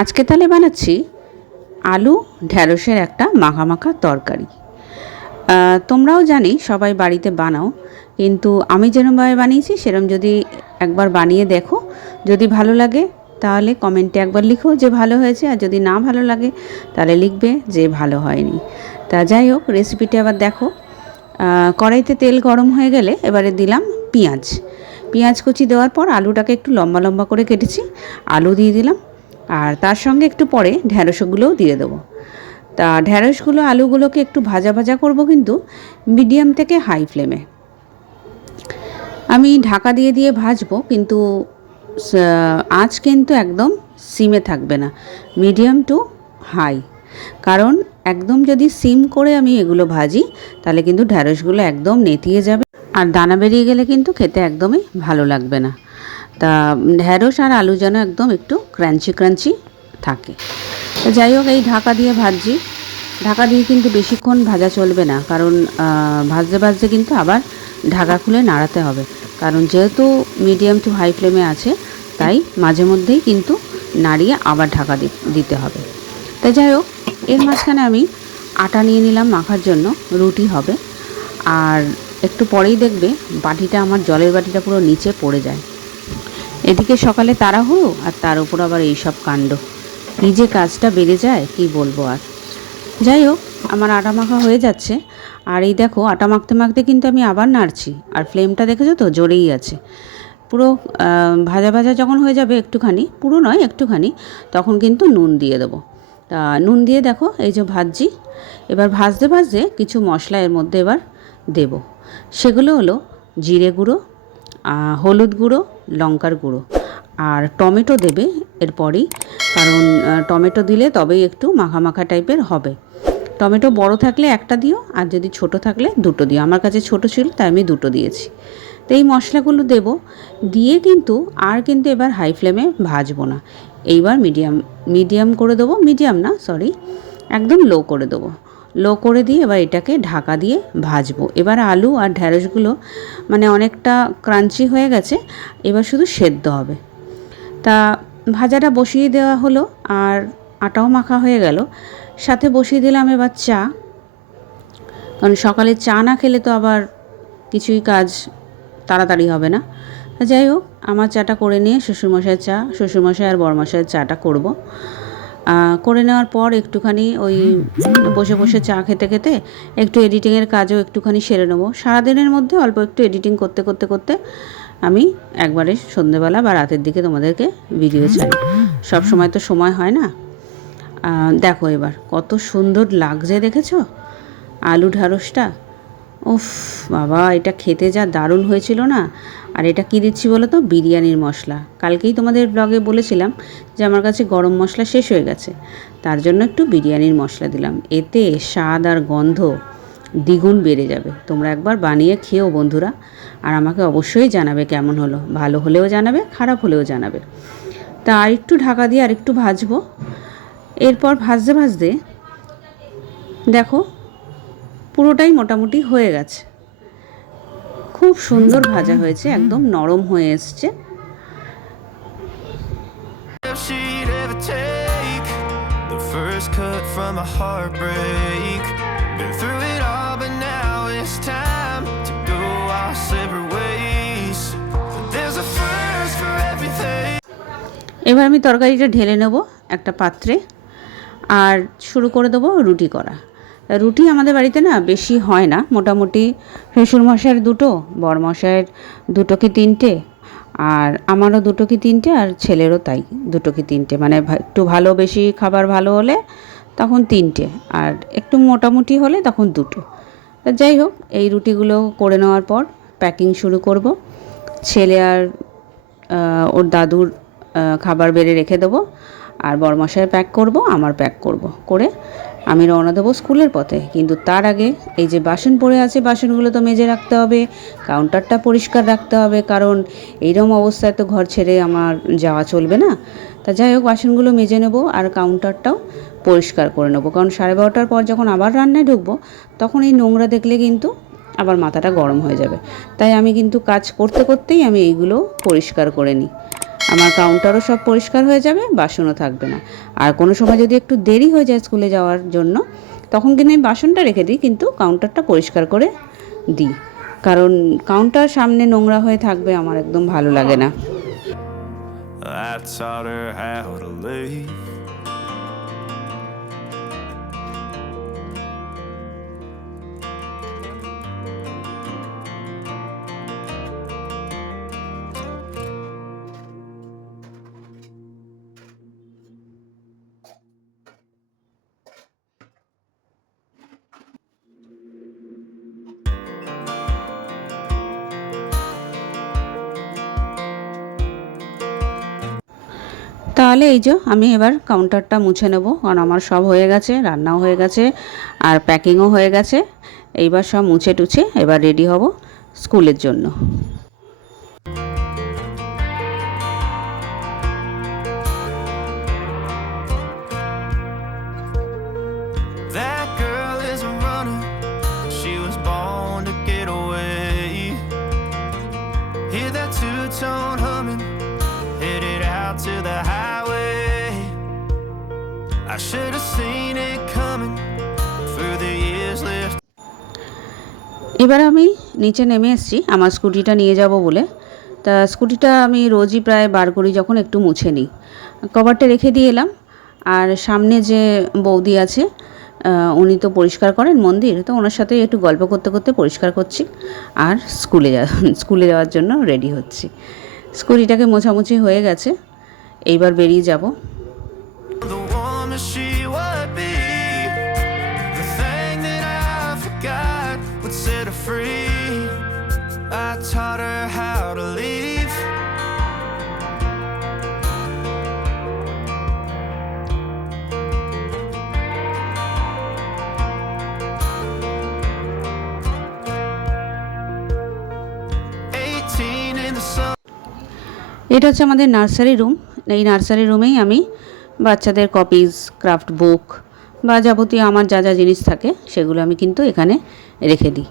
আজকে তাহলে বানাচ্ছি আলু ঢ্যাঁড়সের একটা মাখা মাখা তরকারি। তোমরাও জানি সবাই বাড়িতে বানাও, কিন্তু আমি যেরমভাবে বানিয়েছি সেরম যদি একবার বানিয়ে দেখো, যদি ভালো লাগে তাহলে কমেন্টে একবার লিখো যে ভালো হয়েছে, আর যদি না ভালো লাগে তাহলে লিখবে যে ভালো হয়নি। তা যাই হোক, রেসিপিটা আবার দেখো। কড়াইতে তেল গরম হয়ে গেলে এবারে দিলাম পেঁয়াজ। পেঁয়াজ কুচি দেওয়ার পর আলুটাকে একটু লম্বা লম্বা করে কেটেছি, আলু দিয়ে দিলাম। আর তার সঙ্গে একটু পরে ঢ্যাঁড়সগুলোও দিয়ে দেবো। তা ঢ্যাঁড়সগুলো আলুগুলোকে একটু ভাজা ভাজা করব, কিন্তু মিডিয়াম থেকে হাই ফ্লেমে। আমি ঢাকা দিয়ে দিয়ে ভাজবো, কিন্তু আঁচ কিন্তু একদম সিমে থাকবে না, মিডিয়াম টু হাই। কারণ একদম যদি সিম করে আমি এগুলো ভাজি তাহলে কিন্তু ঢ্যাঁড়সগুলো একদম নেতিয়ে যাবে, আর দানা বেরিয়ে গেলে কিন্তু খেতে একদমই ভালো লাগবে না। তা ঢ্যাঁড়স আর আলু যেন একদম একটু ক্রাঞ্চি ক্রাঞ্চি থাকে। তো যাই হোক, এই ঢাকা দিয়ে ভাজছি। ঢাকা দিয়ে কিন্তু বেশিক্ষণ ভাজা চলবে না, কারণ ভাজতে ভাজতে কিন্তু আবার ঢাকা খুলে নাড়াতে হবে। কারণ যেহেতু মিডিয়াম টু হাই ফ্লেমে আছে, তাই মাঝে মধ্যেই কিন্তু নাড়িয়ে আবার ঢাকা দিতে হবে। তাই যাই হোক, এর মাঝখানে আমি আটা নিয়ে নিলাম মাখার জন্য, রুটি হবে। আর একটু পরেই দেখবে বাটিটা, আমার জলের বাটিটা পুরো নিচে পড়ে যায়। এদিকে সকালে তাড়াহুড়ো, আর তার উপর আবার এইসব কাণ্ড, কী যে কাজটা বেড়ে যায় কি বলবো আর। যাই হোক, আমার আটা মাখা হয়ে যাচ্ছে। আর এই দেখো, আটা মাখতে মাখতে কিন্তু আমি আবার নাড়ছি, আর ফ্লেমটা দেখেছো তো, জোরেই আছে পুরো। ভাজা ভাজা যখন হয়ে যাবে একটুখানি, পুরো নয় একটুখানি, তখন কিন্তু নুন দিয়ে দেবো। তা নুন দিয়ে দেখো এই যে ভাজছি। এবার ভাজতে ভাজতে কিছু মশলা এর মধ্যে এবার দেব। সেগুলো হলো জিরে গুঁড়ো, হলুদ গুঁড়ো, লঙ্কার গুঁড়ো, আর টমেটো দেবে এরপরেই। কারণ টমেটো দিলে তবেই একটু মাখা মাখা টাইপের হবে। টমেটো বড় থাকলে একটা দিও, আর যদি ছোট থাকলে দুটো দিও। আমার কাছে ছোট ছিল তাই আমি দুটো দিয়েছি। তো এই মশলাগুলো দেব, দিয়ে কিন্তু এবার হাই ফ্লেমে ভাজবো না। এইবার মিডিয়াম করে দেবো, মিডিয়াম না সরি, একদম লো করে দেবো। লো করে দিয়ে এবার এটাকে ঢাকা দিয়ে ভাজবো। এবার আলু আর ঢ্যাঁড়সগুলো মানে অনেকটা ক্রাঞ্চি হয়ে গেছে, এবার শুধু সেদ্ধ হবে। তা ভাজাটা বসিয়ে দেওয়া হলো, আর আটাও মাখা হয়ে গেল। সাথে বসিয়ে দিলাম এবার চা, কারণ সকালে চা না খেলে তো আবার কিছুই কাজ তাড়াতাড়ি হবে না। যাই হোক, আমার চাটা করে নিয়ে শ্বশুরমশাইয়ের চা, শ্বশুরমশাই আর বড়মশাইয়ের চাটা করব। করে নেওয়ার পর একটুখানি ওই বসে বসে চা খেতে খেতে একটু এডিটিংয়ের কাজও একটুখানি সেরে নেবো। সারাদিনের মধ্যে অল্প একটু এডিটিং করতে করতে করতে আমি একবারে সন্ধেবেলা বা রাতের দিকে তোমাদেরকে ভিডিও ছাড়ি। সব সময় তো সময় হয় না। দেখো এবার কত সুন্দর লাগছে, দেখেছো আলু ঢ্যাঁড়সটা? উফ বাবা, এটা খেতে যা দারুণ হয়েছিল না। আর এটা কী দিচ্ছি বলো তো? বিরিয়ানির মশলা। কালকেই তোমাদের ব্লগে বলেছিলাম যে আমার কাছে গরম মশলা শেষ হয়ে গেছে, তার জন্য একটু বিরিয়ানির মশলা দিলাম। এতে স্বাদ আর গন্ধ দ্বিগুণ বেড়ে যাবে। তোমরা একবার বানিয়ে খেও বন্ধুরা, আর আমাকে অবশ্যই জানাবে কেমন হলো। ভালো হলেও জানাবে, খারাপ হলেও জানাবে। তা আর একটু ঢাকা দিয়ে আর একটু ভাজবো। এরপর ভাজতে ভাজতে দেখো পুরোটাই মোটামুটি হয়ে গেছে। খুব সুন্দর ভাজা হয়েছে, একদম নরম হয়ে এসছে। এবার আমি তরকারিটা ঢেলে নেব একটা পাত্রে, আর শুরু করে দেবো রুটি করা। রুটি আমাদের বাড়িতে না বেশি হয় না, মোটামুটি শ্বশুরমশাইয়ের দুটো, বড়মশাইয়ের দুটো কি তিনটে, আর আমারও দুটো কি তিনটে, আর ছেলেরও তাই দুটো কি তিনটে। মানে একটু ভালো বেশি খাবার ভালো হলে তখন তিনটে, আর একটু মোটামুটি হলে তখন দুটো। তা যাই হোক, এই রুটিগুলো করে নেওয়ার পর প্যাকিং শুরু করব। ছেলে আর ওর দাদুর খাবার বেড়ে রেখে দেবো, আর বড়মশাই প্যাক করব, আমার প্যাক করব, করে আমি রওনা দেবো স্কুলের পথে। কিন্তু তার আগে এই যে বাসন পড়ে আছে, বাসনগুলো তো মেজে রাখতে হবে, কাউন্টারটা পরিষ্কার রাখতে হবে, কারণ এইরকম অবস্থায় তো ঘর ছেড়ে আমার যাওয়া চলবে না। তা যাই হোক, বাসনগুলো মেজে নেবো আর কাউন্টারটাও পরিষ্কার করে নেবো, কারণ 12:30টার পর যখন আবার রান্নায় ঢুকবো তখন এই নোংরা দেখলে কিন্তু আবার মাথাটা গরম হয়ে যাবে। তাই আমি কিন্তু কাজ করতে করতেই আমি এইগুলো পরিষ্কার করে নিই। আমার কাউন্টারও সব পরিষ্কার হয়ে যাবে, বাসনও থাকবে না। আর কোনো সময় যদি একটু দেরি হয়ে যায় স্কুলে যাওয়ার জন্য, তখন কিন্তু আমি বাসনটা রেখে দিই, কিন্তু কাউন্টারটা পরিষ্কার করে দিই, কারণ কাউন্টার সামনে নোংরা হয়ে থাকবে আমার একদম ভালো লাগে না। I taught her how to live. তাহলে এই যে আমি এবার কাউন্টারটা মুছে নেব, কারণ আমার সব হয়ে গেছে, রান্নাও হয়ে গেছে আর প্যাকিংও হয়ে গেছে। এইবার সব মুছে টুছে এবার রেডি হব স্কুলের জন্য। That girl is a runner. She was born to get away. Hear that two-tone humming, headed out to the highway. I should have seen it coming through the years left. এবার আমি নিচে নেমে এসেছি আমার স্কুটিটা নিয়ে যাব বলে। তা স্কুটিটা আমি রোজই প্রায় বার করি যখন, একটু মুছে নিই। কভারটা রেখে দিয়ে এলাম। আর সামনে যে বৌদি আছে, উনি তো পরিষ্কার করেন মন্দির, তো ওনার সাথে একটু গল্প করতে করতে পরিষ্কার করছি আর স্কুলে যাওয়ার জন্য রেডি হচ্ছি। স্কুটিটাকে মোছামুছি হয়ে গেছে, এইবার বেরিয়ে যাব। The woman she would be, the thing that I forgot would set her free. I taught her how to leave. এটা হচ্ছে আমাদের নার্সারি রুম। এই নার্সারি রুমেই আমি বাচ্চাদের কপিজ, ক্রাফট বুক বা যাবতীয় আমার যা যা জিনিস থাকে সেগুলো আমি কিন্তু এখানে রেখে দিই।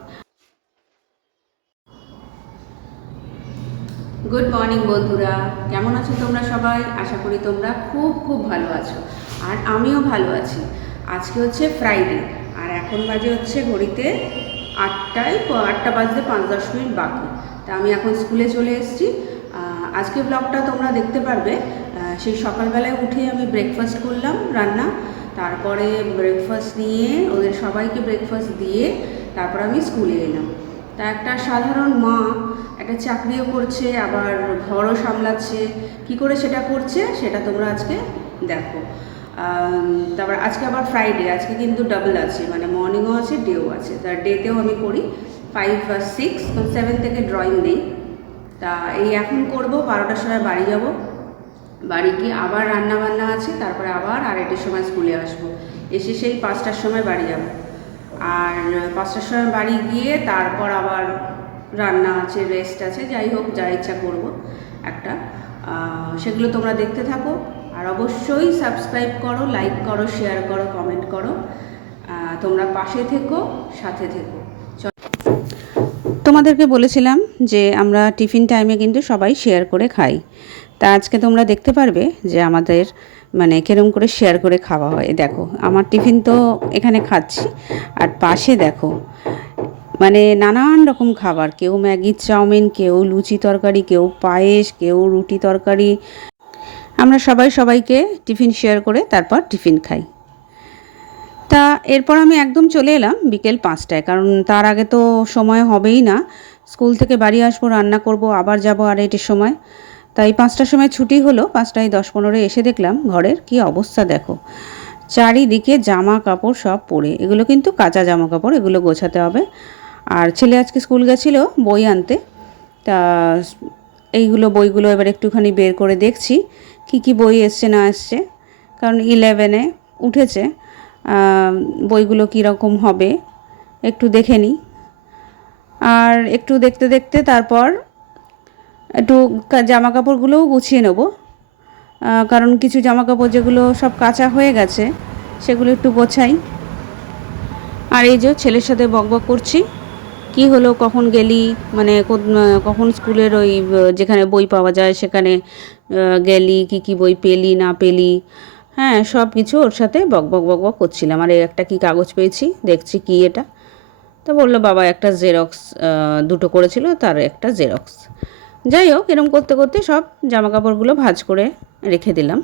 গুড মর্নিং বন্ধুরা, কেমন আছো তোমরা সবাই? আশা করি তোমরা খুব খুব ভালো আছো, আর আমিও ভালো আছি। আজকে হচ্ছে ফ্রাইডে, আর এখন বাজে হচ্ছে ঘড়িতে 8টা বাজতে 5-10 মিনিট বাকি। তা আমি এখন স্কুলে চলে এসেছি। আজকে ব্লগটা তোমরা দেখতে পারবে। সেই সকালবেলায় উঠে আমি ব্রেকফাস্ট করলাম রান্না, তারপরে ব্রেকফাস্ট নিয়ে ওদের সবাইকে ব্রেকফাস্ট দিয়ে তারপর আমি স্কুলে এলাম। তা একটা সাধারণ মা, একটা চাকরিও করছে আবার ঘরও সামলাচ্ছে, কি করে সেটা করছে সেটা তোমরা আজকে দেখো। তারপর আজকে আবার ফ্রাইডে, আজকে কিন্তু ডাবল আছে, মানে মর্নিংও আছে, ডেও আছে। তার ডেতেও আমি করি 5 আর 6, 7 থেকে ড্রয়িং দিই। তা এই এখন করব, 12টার সময় বাড়ি যাব, বাড়ি গিয়ে আবার রান্না বান্না আছে, তারপরে আবার 2:30টার সময় স্কুলে আসবো, এসে সেই 5টার সময় বাড়ি যাব। আর 5টার সময় বাড়ি গিয়ে তারপর আবার রান্না আছে, রেস্ট আছে, যাই হোক যা ইচ্ছা করব একটা। সেগুলো তোমরা দেখতে থাকো, আর অবশ্যই সাবস্ক্রাইব করো, লাইক করো, শেয়ার করো, কমেন্ট করো। তোমরা পাশে থেকো, সাথে থেকো। তোমাদেরকে বলেছিলাম যে আমরা টিফিন টাইমে কিন্তু সবাই শেয়ার করে খাই। তা আজকে তোমরা দেখতে পারবে যে আমাদের মানে কিরম করে শেয়ার করে খাওয়া হয়। দেখো আমার টিফিন তো এখানে খাচ্ছি, আর পাশে দেখো মানে নানান রকম খাবার, কেউ ম্যাগি চাউমিন, কেউ লুচি তরকারি, কেউ পায়েস, কেউ রুটি তরকারি। আমরা সবাইকে টিফিন শেয়ার করে তারপর টিফিন খাই। তা এরপর আমি একদম চলে এলাম বিকেল 5টায়, কারণ তার আগে তো সময় হবেই না। স্কুল থেকে বাড়ি আসবো, রান্না করব, আবার যাব 2:30টার সময়। তাই 5টার সময় ছুটি হলো, 5টায় 10-15 এসে দেখলাম ঘরের কি অবস্থা দেখো, চারিদিকে জামা কাপড় সব পরে। এগুলো কিন্তু কাঁচা জামা কাপড়, এগুলো গোছাতে হবে। আর ছেলে আজকে স্কুল গেছিলো বই আনতে, তা এইগুলো বইগুলো এবার একটুখানি বের করে দেখছি কি কি বই এসছে না এসছে, কারণ 11-এ উঠেছে। বইগুলো কীরকম হবে একটু দেখে নিই। আর একটু দেখতে দেখতে তারপর একটু জামা কাপড়গুলোও গুছিয়ে নেব, কারণ কিছু জামা কাপড় যেগুলো সব কাঁচা হয়ে গেছে সেগুলো একটু গোছাই। আর এই যে ছেলের সাথে বকবক করছি, কি হলো, কখন গেলি, মানে কখন স্কুলের ওই যেখানে বই পাওয়া যায় সেখানে গেলি, কি বই পেলি না পেলি, হ্যাঁ সব কিছু ওর সাথে বক বক বক বক করছিলাম। আর এই একটা কি কাগজ পেয়েছি, দেখছি কি এটা। তো বললো বাবা একটা জেরক্স, দুটো করেছিল তার একটা জেরক্স। যাই হোক, এরম করতে করতে সব জামা কাপড়গুলো ভাঁজ করে রেখে দিলাম।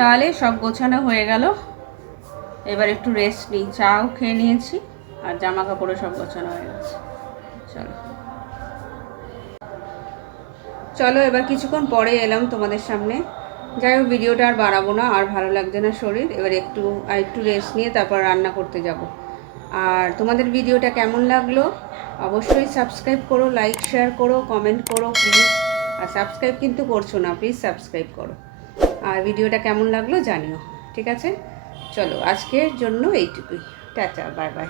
তাহলে সব গোছানো হয়ে গেল, এবার একটু রেস্ট নিই। চাও খেয়ে নিয়েছি আর জামা কাপড়ও সব গোছানো হয়ে গেছে। চলো চলো এবার কিছুক্ষণ পরে এলাম তোমাদের সামনে। যাই হোক, ভিডিওটা আর বাড়াবো না, আর ভালো লাগছে না শরীর। এবার একটু রেস্ট নিয়ে তারপর রান্না করতে যাব। আর তোমাদের ভিডিওটা কেমন লাগলো অবশ্যই সাবস্ক্রাইব করো, লাইক শেয়ার করো, কমেন্ট করো প্লিজ। আর সাবস্ক্রাইব কিন্তু করছো না, প্লিজ সাবস্ক্রাইব করো। আর ভিডিওটা কেমন লাগলো জানিও, ঠিক আছে? চলো আজকের জন্য এইটুকুই, টাটা, বাই বাই।